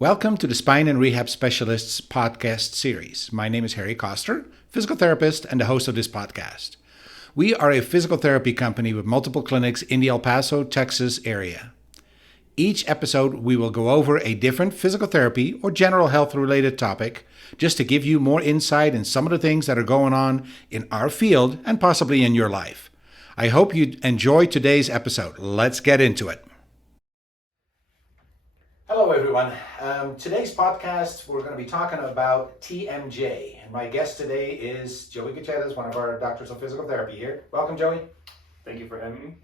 Welcome to the Spine and Rehab Specialists podcast series. My name is Harry Koster, physical therapist and the host of this podcast. We are a physical therapy company with multiple clinics in the El Paso, Texas area. Each episode, we will go over a different physical therapy or general health related topic just to give you more insight in some of the things that are going on in our field and possibly in your life. I hope you enjoy today's episode. Let's get into it. Hello, everyone. Today's podcast, we're going to be talking about TMJ. And my guest today is Joey Gutierrez, one of our doctors of physical therapy here. Welcome, Joey. Thank you for having me.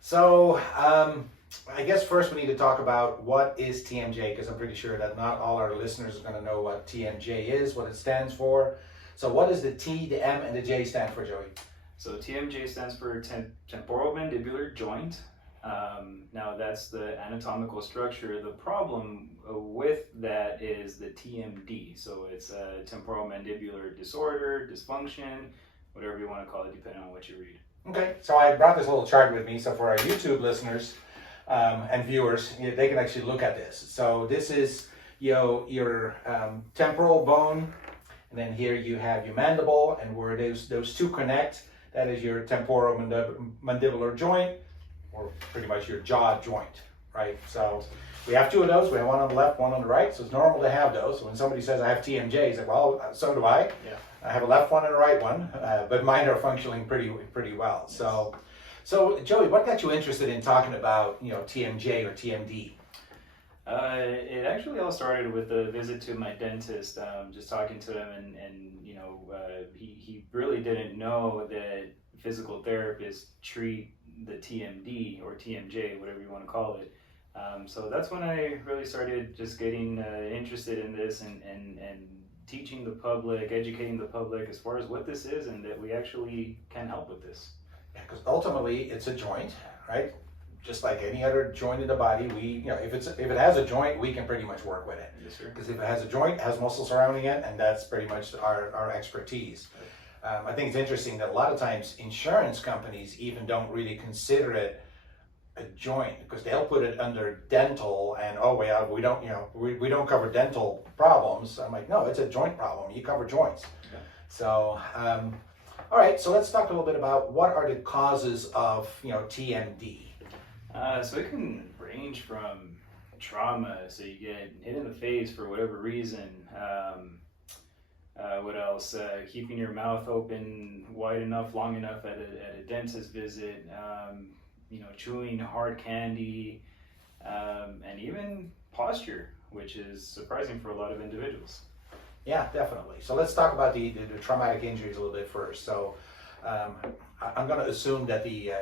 So, I guess first we need to talk about what is TMJ, because I'm pretty sure that not all our listeners are going to know what TMJ is, what it stands for. So what does the T, the M, and the J stand for, Joey? So TMJ stands for Temporomandibular Joint. Now that's the anatomical structure. The problem with that is the TMD. So it's a temporal mandibular disorder, dysfunction, whatever you want to call it, depending on what you read. Okay, so I brought this little chart with me. So for our YouTube listeners and viewers, they can actually look at this. So this is your temporal bone, and then here you have your mandible, and where those two connect, that is your temporal mandibular joint, or pretty much your jaw joint, right? So we have two of those. We have one on the left, one on the right. So it's normal to have those. So when somebody says I have TMJ, it's like, well, so do I. Yeah. I have a left one and a right one, but mine are functioning pretty well. Yes. So Joey, what got you interested in talking about TMJ or TMD? It actually all started with a visit to my dentist. Just talking to him, and he really didn't know that physical therapists treat the TMD or TMJ, whatever you want to call it. So that's when I really started just getting interested in this and teaching the public, educating the public as far as what this is and that we actually can help with this. Because ultimately it's a joint, right? Just like any other joint in the body, if it has a joint, we can pretty much work with it. Yes, sir. Because if it has a joint, it has muscle surrounding it, and that's pretty much our expertise. I think it's interesting that a lot of times insurance companies even don't really consider it a joint, because they'll put it under dental, and we don't cover dental problems. I'm like, no, it's a joint problem. You cover joints. Yeah. So, all right. So let's talk a little bit about what are the causes of TMD. So it can range from trauma, so you get hit in the face for whatever reason. What else? Keeping your mouth open wide enough, long enough at a dentist visit. Chewing hard candy, and even posture, which is surprising for a lot of individuals. Yeah, definitely. So let's talk about the traumatic injuries a little bit first. So I'm going to assume that the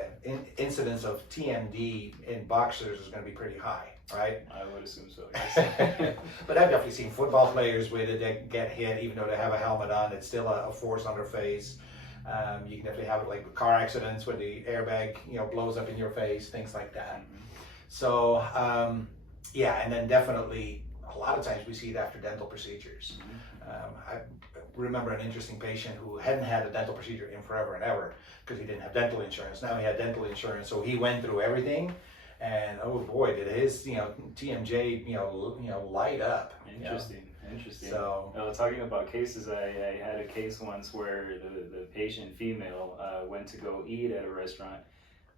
incidence of TMD in boxers is going to be pretty high, right? I would assume so, yes. But I've definitely seen football players with it that get hit, even though they have a helmet on. It's still a force on their face. You can definitely have it like with car accidents when the airbag blows up in your face, things like that. Mm-hmm. So and then definitely a lot of times we see it after dental procedures. Mm-hmm. I remember an interesting patient who hadn't had a dental procedure in forever and ever because he didn't have dental insurance. Now he had dental insurance, so he went through everything, and oh boy, did his TMJ light up. Interesting. So talking about cases, I had a case once where the patient female went to go eat at a restaurant,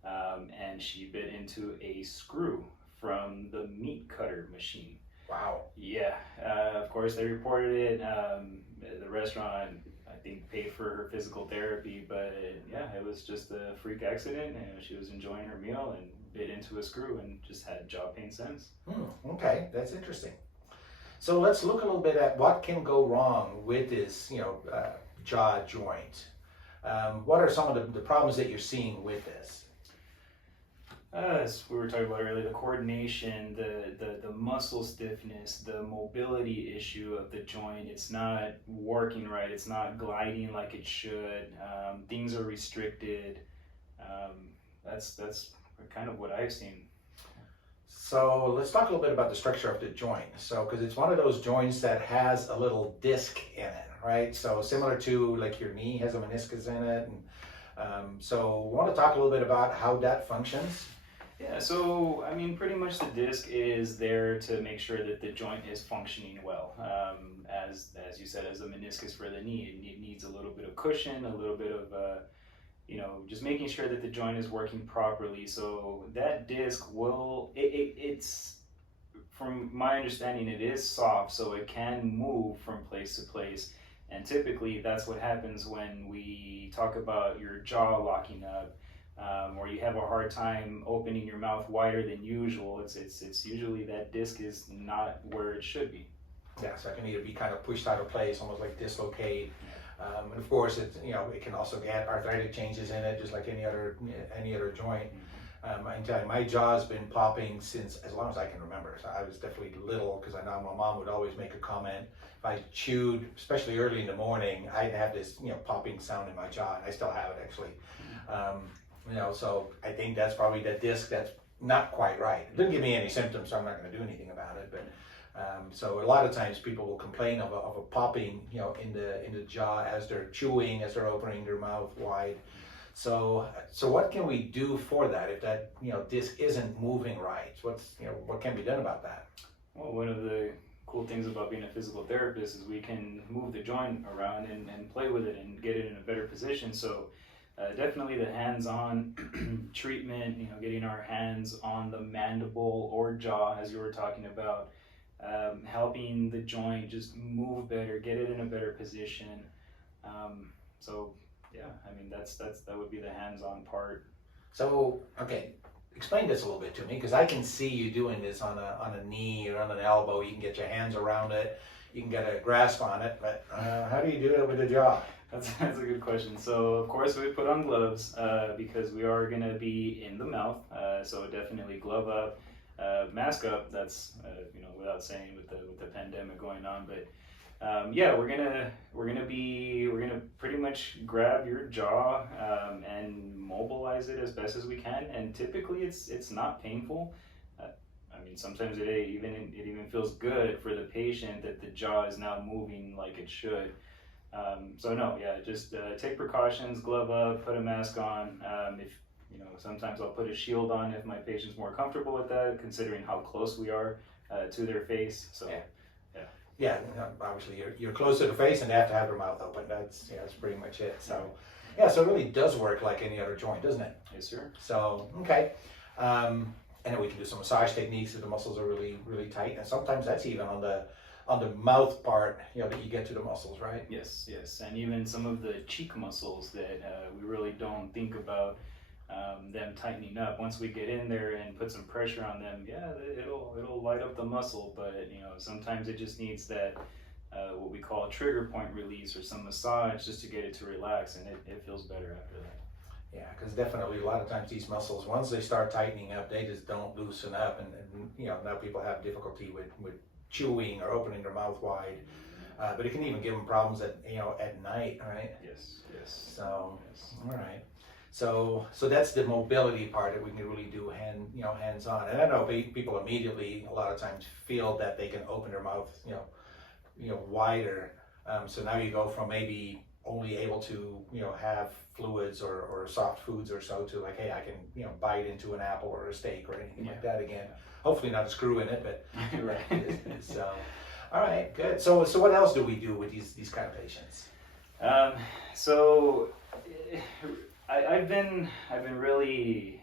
and she bit into a screw from the meat cutter machine. Wow. Yeah, of course they reported it. The restaurant, I think, paid for her physical therapy, but it was just a freak accident, and she was enjoying her meal and bit into a screw and just had jaw pain since. Okay, that's interesting. So let's look a little bit at what can go wrong with this, jaw joint. What are some of the problems that you're seeing with this? As we were talking about earlier, the coordination, the muscle stiffness, the mobility issue of the joint, it's not working right, it's not gliding like it should, things are restricted. That's kind of what I've seen. So let's talk a little bit about the structure of the joint. So, because it's one of those joints that has a little disc in it, right? So similar to like your knee has a meniscus in it. And so we want to talk a little bit about how that functions. Yeah, so I mean, pretty much the disc is there to make sure that the joint is functioning well. As you said, as a meniscus for the knee, it needs a little bit of cushion, a little bit of just making sure that the joint is working properly. So that disc it's from my understanding, it is soft, so it can move from place to place. And typically, that's what happens when we talk about your jaw locking up. Or you have a hard time opening your mouth wider than usual. It's usually that disc is not where it should be. Yeah, so it can either be kind of pushed out of place, almost like dislocate. And of course, it can also get arthritic changes in it, just like any other joint. I can tell you, my jaw's been popping since as long as I can remember. So I was definitely little, because I know my mom would always make a comment. If I chewed, especially early in the morning, I'd have this popping sound in my jaw, and I still have it actually. So I think that's probably the disc that's not quite right. It didn't give me any symptoms, so I'm not going to do anything about it. But so a lot of times people will complain of a popping, in the jaw as they're chewing, as they're opening their mouth wide. So what can we do for that if that disc isn't moving right? What can be done about that? Well, one of the cool things about being a physical therapist is we can move the joint around and play with it and get it in a better position. So definitely the hands-on treatment, getting our hands on the mandible or jaw, as you were talking about, helping the joint just move better, get it in a better position. Yeah, I mean, that would be the hands-on part. So, okay, explain this a little bit to me, because I can see you doing this on a knee or on an elbow. You can get your hands around it, you can get a grasp on it, but how do you do it with the jaw? That's a good question. So of course we put on gloves because we are going to be in the mouth. So definitely glove up, mask up. That's without saying with the pandemic going on. But yeah, we're gonna pretty much grab your jaw and mobilize it as best as we can. And typically it's not painful. I mean, sometimes it even feels good for the patient that the jaw is now moving like it should. So no, yeah, just take precautions, glove up, put a mask on. If sometimes I'll put a shield on if my patient's more comfortable with that, considering how close we are to their face. So yeah, obviously you're close to the face and they have to have their mouth open. That's pretty much it. So so it really does work like any other joint, doesn't it? Yes, sir. So okay. And then we can do some massage techniques if the muscles are really, really tight, and sometimes that's even on the mouth part, that you get to the muscles, right? Yes, and even some of the cheek muscles that we really don't think about them tightening up. Once we get in there and put some pressure on them, it'll light up the muscle. But sometimes it just needs that what we call a trigger point release or some massage just to get it to relax, and it feels better after that. Yeah, because definitely a lot of times these muscles, once they start tightening up, they just don't loosen up, and now people have difficulty with chewing or opening their mouth wide, but it can even give them problems at night, right? Yes. So all right, so that's the mobility part that we can really do hands on. And I know people immediately a lot of times feel that they can open their mouth wider. So now you go from maybe only able to have fluids or soft foods or so to like, hey, I can bite into an apple or a steak or anything like that again. Hopefully not a screw in it, but right. So all right, good. So what else do we do with these kind of patients? So I've been really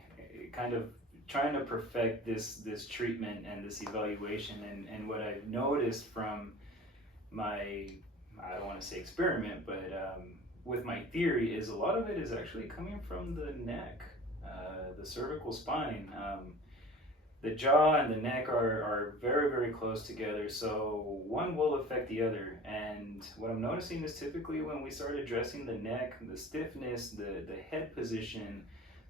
kind of trying to perfect this treatment and this evaluation, and what I've noticed from my, I don't want to say experiment, but with my theory is a lot of it is actually coming from the neck, the cervical spine. The jaw and the neck are very, very close together, so one will affect the other. And what I'm noticing is typically when we start addressing the neck, the stiffness, the head position,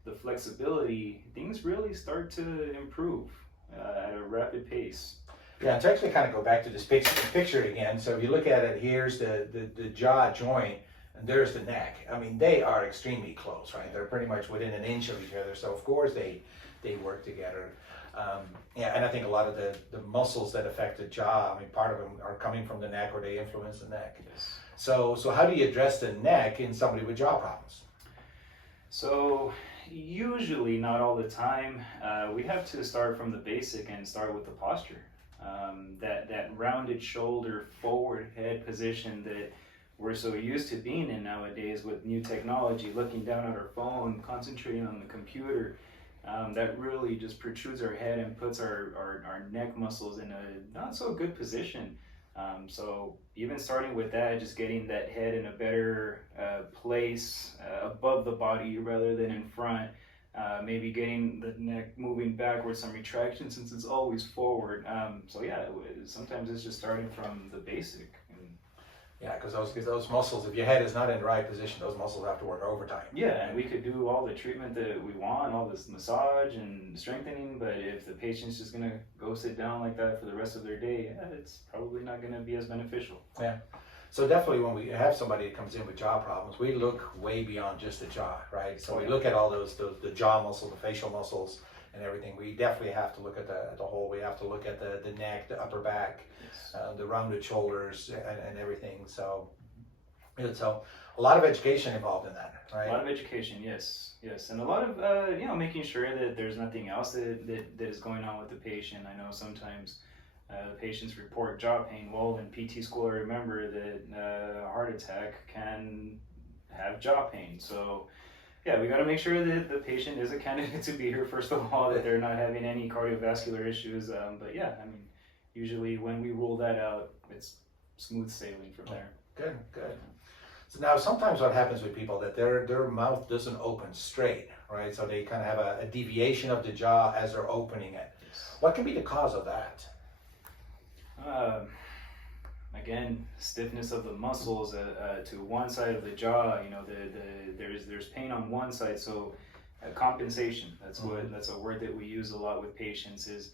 the flexibility, things really start to improve at a rapid pace. Yeah, and to actually kind of go back to this picture again, so if you look at it, here's the jaw joint, and there's the neck. I mean, they are extremely close, right? They're pretty much within an inch of each other, so of course they work together. And I think a lot of the muscles that affect the jaw, I mean, part of them are coming from the neck, or they influence the neck. Yes. So how do you address the neck in somebody with jaw problems? So Usually, not all the time. We have to start from the basic and start with the posture. That rounded shoulder, forward head position that we're so used to being in nowadays with new technology, looking down at our phone, concentrating on the computer. That really just protrudes our head and puts our neck muscles in a not so good position. So even starting with that, just getting that head in a better place above the body rather than in front, maybe getting the neck moving backwards, some retraction since it's always forward. So yeah, sometimes it's just starting from the basic. Yeah, because those muscles, if your head is not in the right position, those muscles have to work overtime. Yeah, and we could do all the treatment that we want, all this massage and strengthening, but if the patient's just going to go sit down like that for the rest of their day, yeah, it's probably not going to be as beneficial. Yeah. So definitely when we have somebody that comes in with jaw problems, we look way beyond just the jaw, right? So we look at all the jaw muscles, the facial muscles, and everything. We definitely have to look at the whole. We have to look at the neck, the upper back, the rounded shoulders, and everything. So a lot of education involved in that, right? A lot of education, yes, and a lot of making sure that there's nothing else that is going on with the patient. I know sometimes patients report jaw pain. Well, in PT school, I remember that a heart attack can have jaw pain. So yeah, we got to make sure that the patient is a candidate to be here, first of all, that they're not having any cardiovascular issues. But yeah, I mean, usually when we rule that out, it's smooth sailing from there. Good. So now sometimes what happens with people that their mouth doesn't open straight, right? So they kind of have a deviation of the jaw as they're opening it. Yes. What can be the cause of that? Again, stiffness of the muscles to one side of the jaw. You know, there's pain on one side, so compensation. That's a word that we use a lot with patients. Is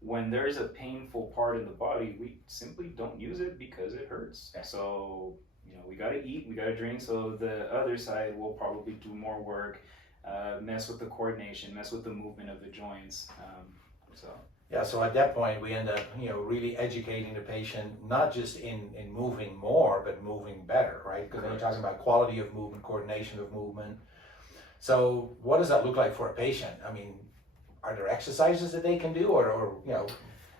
when there's a painful part in the body, we simply don't use it because it hurts. So we got to eat, we got to drink. So the other side will probably do more work, mess with the coordination, mess with the movement of the joints. Yeah, so at that point we end up, really educating the patient, not just in moving more, but moving better, right? Because then you're talking about quality of movement, coordination of movement. So what does that look like for a patient? I mean, are there exercises that they can do or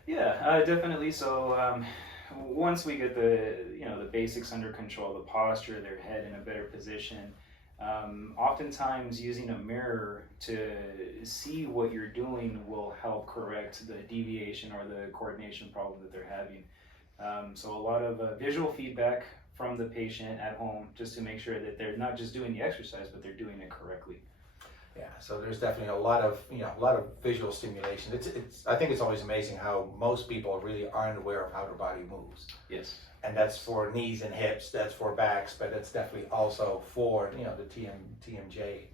Yeah, definitely. So once we get the basics under control, the posture, their head in a better position, oftentimes using a mirror to see what you're doing will help correct the deviation or the coordination problem that they're having. So a lot of visual feedback from the patient at home, just to make sure that they're not just doing the exercise, but they're doing it correctly. Yeah, so there's definitely a lot of visual stimulation. I think it's always amazing how most people really aren't aware of how their body moves. Yes. And that's for knees and hips, that's for backs, but it's definitely also for the TMJ.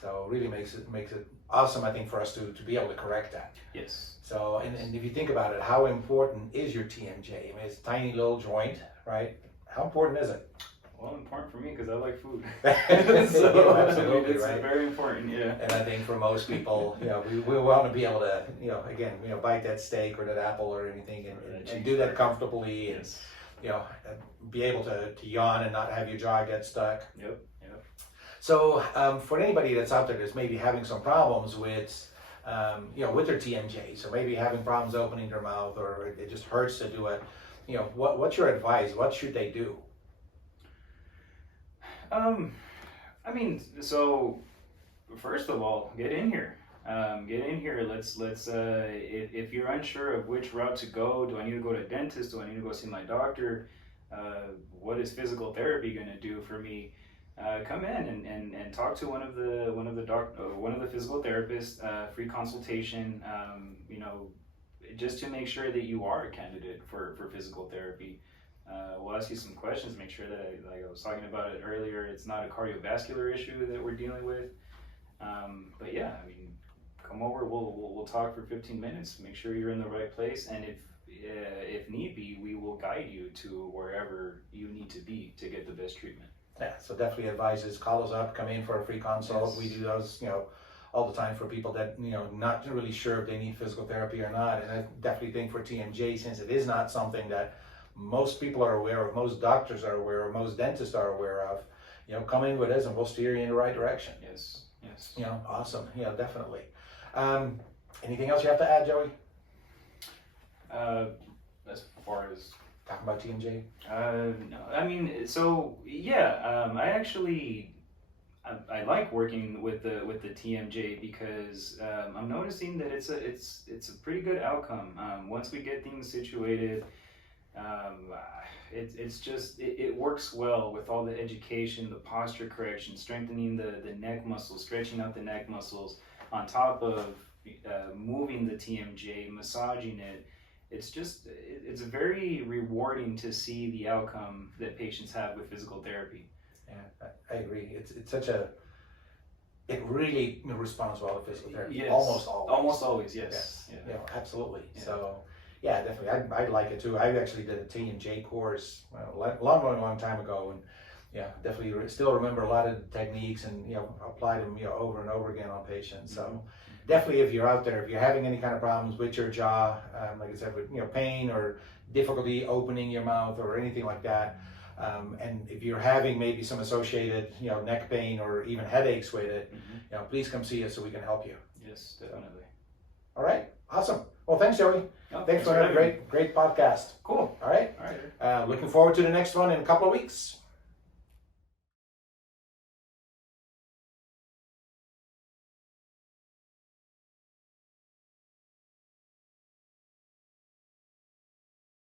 So really makes it awesome, I think, for us to be able to correct that. Yes. So and if you think about it, how important is your TMJ? I mean, it's a tiny little joint, right? How important is it? Well, important for me because I like food. So, absolutely, it's right? very important, yeah. And I think for most people, we want to be able to, again, bite that steak or that apple or anything and do that comfortably. And, be able to yawn and not have your jaw get stuck. Yep. So for anybody that's out there that's maybe having some problems with, with their TMJ, so maybe having problems opening their mouth or it just hurts to do it, what's your advice? What should they do? I mean, so first of all, get in here. Let's if you're unsure of which route to go, do I need to go to a dentist? Do I need to go see my doctor? What is physical therapy going to do for me? Come in and talk to one of the physical therapists, free consultation, just to make sure that you are a candidate for physical therapy. We'll ask you some questions, make sure that, like I was talking about it earlier, it's not a cardiovascular issue that we're dealing with. But yeah, I mean, come over, we'll talk for 15 minutes, make sure you're in the right place, and if need be, we will guide you to wherever you need to be to get the best treatment. Yeah, so definitely advises, call us up, come in for a free consult. Yes. We do those, all the time for people that, not really sure if they need physical therapy or not. And I definitely think for TMJ, since it is not something that most people are aware of, most doctors are aware of, most dentists are aware of, come in with us and we'll steer you in the right direction. Yes. Yes. Awesome. Yeah, definitely. Anything else you have to add, Joey? As far as Talking about TMJ? no, I mean, so yeah, I like working with the TMJ because I'm noticing that it's a pretty good outcome. Once we get things situated, um, it works well with all the education, the posture correction, strengthening the neck muscles, stretching out the neck muscles, on top of moving the TMJ, massaging it. It's very rewarding to see the outcome that patients have with physical therapy. Yeah, I agree. It really responds well to physical therapy. Yes. Almost always. Almost always, yes. Yeah. Absolutely. Yeah. So, yeah, definitely. I like it too. I actually did a TMJ course a long time ago, and definitely still remember a lot of the techniques and apply them over and over again on patients. So, definitely, if you're out there, if you're having any kind of problems with your jaw, like I said, with pain or difficulty opening your mouth or anything like that. And if you're having maybe some associated, neck pain or even headaches with it, please come see us so we can help you. Yes, definitely. All right, awesome. Well, thanks, Joey. Oh, thanks for having a great podcast. Cool. All right. Looking forward to the next one in a couple of weeks.